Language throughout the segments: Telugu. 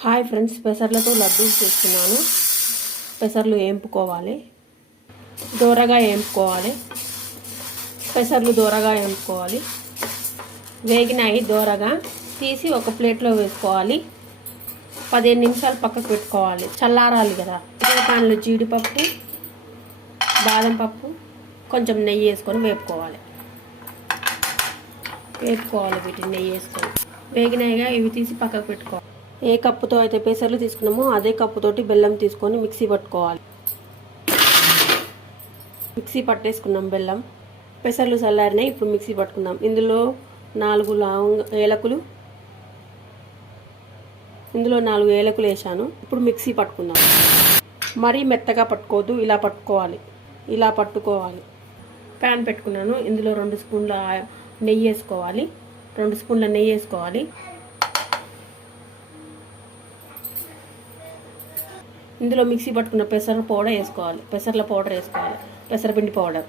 హాయ్ ఫ్రెండ్స్ పెసర్లతో లడ్డూలు చేస్తున్నాను. పెసర్లు ఏంపుకోవాలి. దూరగా ఏంపుకోవాలి. పెసర్లు దూరగా వేంపుకోవాలి వేగినాయి దూరగా తీసి ఒక ప్లేట్లో వేసుకోవాలి. పదిహేను నిమిషాలు పక్కకు పెట్టుకోవాలి. చల్లారాలి కదా. పాన్లో జీడిపప్పు బాదం పప్పు కొంచెం నెయ్యి వేసుకొని వేపుకోవాలి. వేపుకోవాలి వీటిని నెయ్యి వేసుకొని. వేగినాయిగా ఇవి తీసి పక్కకు పెట్టుకోవాలి ఏ కప్పుతో అయితే పెసర్లు తీసుకున్నామో అదే కప్పుతోటి బెల్లం తీసుకొని మిక్సీ పట్టుకోవాలి. మిక్సీ పట్టేసుకున్నాం బెల్లం. పెసర్లు చల్లారినాయి ఇప్పుడు మిక్సీ పట్టుకుందాం. ఇందులో నాలుగు లవంగ ఏలకులు. ఇందులో నాలుగు ఏలకులు వేసాను ఇప్పుడు మిక్సీ పట్టుకుందాం. మరీ మెత్తగా పట్టుకోవద్దు ఇలా పట్టుకోవాలి. ఇలా పట్టుకోవాలి. ప్యాన్ పెట్టుకున్నాను. ఇందులో రెండు స్పూన్ల నెయ్యి వేసుకోవాలి. రెండు స్పూన్ల నెయ్యి వేసుకోవాలి. ఇందులో మిక్సీ పట్టుకున్న పెసర పౌడర్ వేసుకోవాలి. పెసర్ల పౌడర్ వేసుకోవాలి. పెసరపిండి పౌడర్.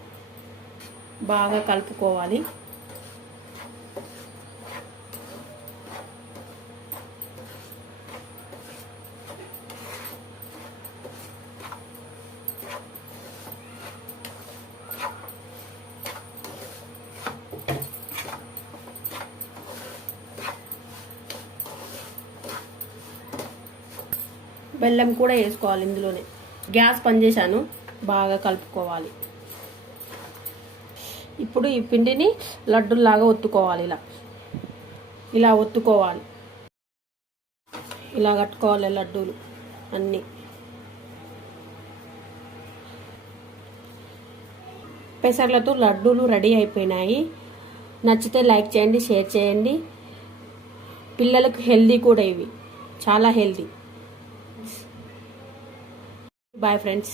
బాగా కలుపుకోవాలి. బెల్లం కూడా వేసుకోవాలి ఇందులోనే. గ్యాస్ పనిచేశాను బాగా కలుపుకోవాలి. ఇప్పుడు ఈ పిండిని లడ్డుల్లాగా ఒత్తుకోవాలి ఇలా. ఇలా ఒత్తుకోవాలి. ఇలా కట్టుకోవాలి లడ్డూలు అన్నీ. పెసర్లతో లడ్డూలు రెడీ అయిపోయినాయి. నచ్చితే లైక్ చేయండి షేర్ చేయండి. పిల్లలకు హెల్దీ కూడా ఇవి. చాలా హెల్దీ. Bye friends